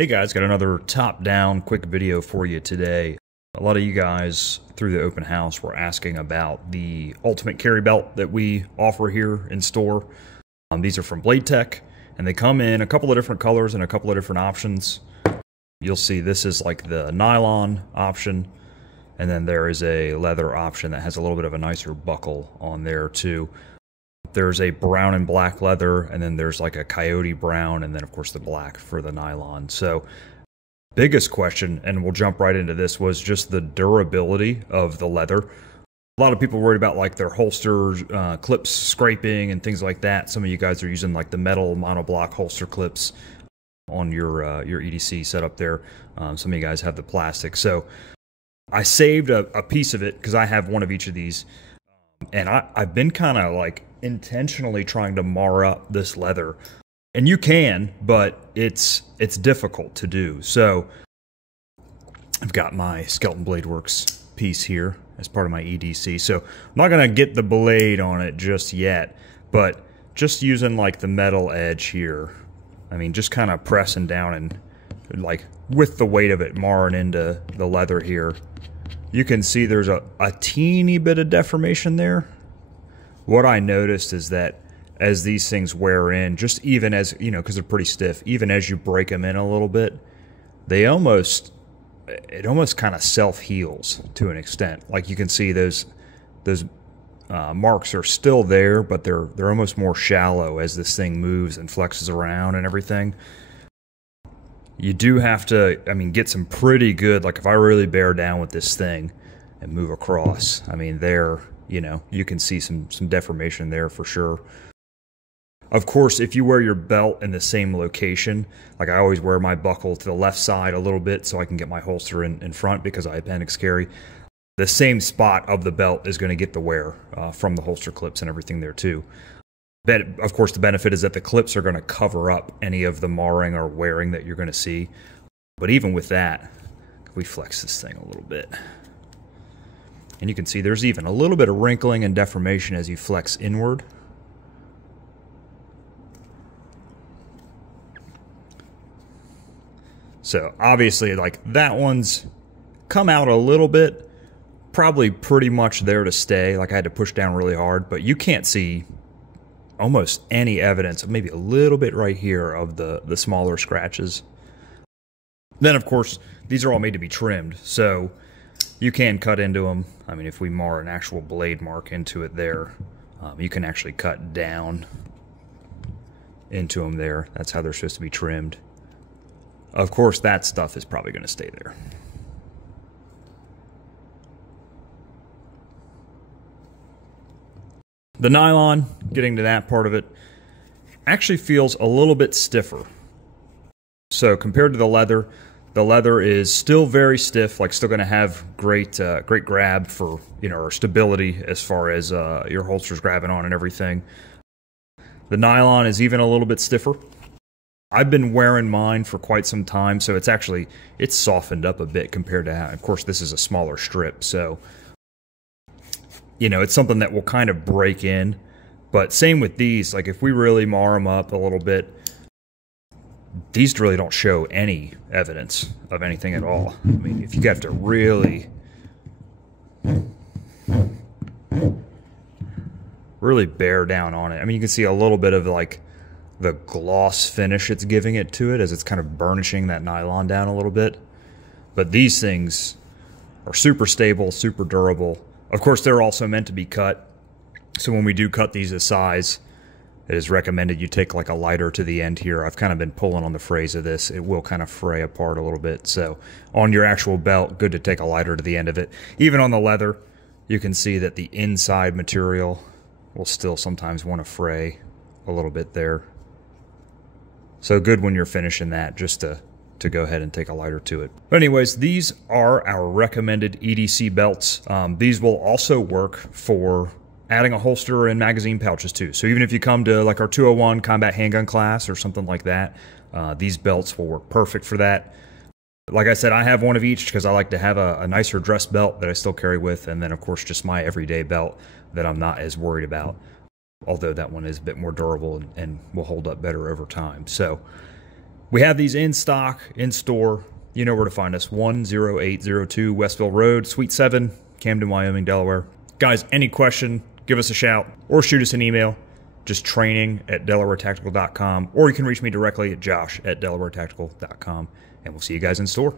Hey guys, got another top-down quick video for you today. A lot of you guys through the open house were asking about the ultimate carry belt that we offer here in store. These are from Blade Tech, and they come in a couple of different colors and a couple of different options. You'll see this is like the nylon option, and then there is a leather option that has a little bit of a nicer buckle on there too. There's a brown and black leather, and then there's like a coyote brown, and then of course the black for the nylon. So biggest question, and we'll jump right into this, was just the durability of the leather. A lot of people worried about like their holster clips scraping and things like that. Some of you guys are using like the metal monoblock holster clips on your EDC setup there. Some of you guys have the plastic. So I saved a piece of it because I have one of each of these. And I've been kind of like intentionally trying to mar up this leather. And you can, but it's difficult to do. So I've got my Skeleton Blade Works piece here as part of my EDC. So I'm not going to get the blade on it just yet, but just using like the metal edge here. I mean, just kind of pressing down and like with the weight of it marring into the leather here. You can see there's a teeny bit of deformation there. What I noticed is that as these things wear in, just even as, you know, because they're pretty stiff, even as you break them in a little bit, it almost kind of self-heals to an extent. Like you can see those marks are still there, but they're almost more shallow as this thing moves and flexes around and everything. You do have to, I mean, get some pretty good, like if I really bear down with this thing and move across, I mean, there, you know, you can see some deformation there for sure. Of course, if you wear your belt in the same location, like I always wear my buckle to the left side a little bit so I can get my holster in front because I appendix carry, the same spot of the belt is going to get the wear from the holster clips and everything there too. But of course, the benefit is that the clips are going to cover up any of the marring or wearing that you're going to see. But even with that, we flex this thing a little bit. And you can see there's even a little bit of wrinkling and deformation as you flex inward. So obviously, like that one's come out a little bit, probably pretty much there to stay. Like I had to push down really hard, but you can't see almost any evidence, maybe a little bit right here of the smaller scratches. Then of course, these are all made to be trimmed, so you can cut into them. I mean, if we mar an actual blade mark into it there, you can actually cut down into them there. That's how they're supposed to be trimmed. Of course, that stuff is probably going to stay there. The nylon, getting to that part of it, actually feels a little bit stiffer. So compared to the leather is still very stiff, like still going to have great grab for, you know, or stability as far as your holsters grabbing on and everything. The nylon is even a little bit stiffer. I've been wearing mine for quite some time, so it's softened up a bit compared to how, of course, this is a smaller strip, so you know, it's something that will kind of break in. But same with these, like if we really mar them up a little bit, these really don't show any evidence of anything at all. I mean, if you have to really bear down on it, I mean, you can see a little bit of like the gloss finish it's giving it to it as it's kind of burnishing that nylon down a little bit. But these things are super stable, super durable. Of course, they're also meant to be cut. So when we do cut these as size, it is recommended you take like a lighter to the end here. I've kind of been pulling on the phrase of this. It will kind of fray apart a little bit. So on your actual belt, good to take a lighter to the end of it. Even on the leather, you can see that the inside material will still sometimes want to fray a little bit there. So good when you're finishing that, just to go ahead and take a lighter to it. But anyways, these are our recommended EDC belts. These will also work for adding a holster and magazine pouches too. So even if you come to like our 201 combat handgun class or something like that, these belts will work perfect for that. Like I said, I have one of each because I like to have a nicer dress belt that I still carry with, and then of course just my everyday belt that I'm not as worried about. Although that one is a bit more durable and will hold up better over time. So We have these in stock, in store. You know where to find us. 10802 Westville Road, Suite 7, Camden, Wyoming, Delaware. Guys, any question, give us a shout or shoot us an email. Just training@delawaretactical.com, or you can reach me directly at josh@delawaretactical.com, and we'll see you guys in store.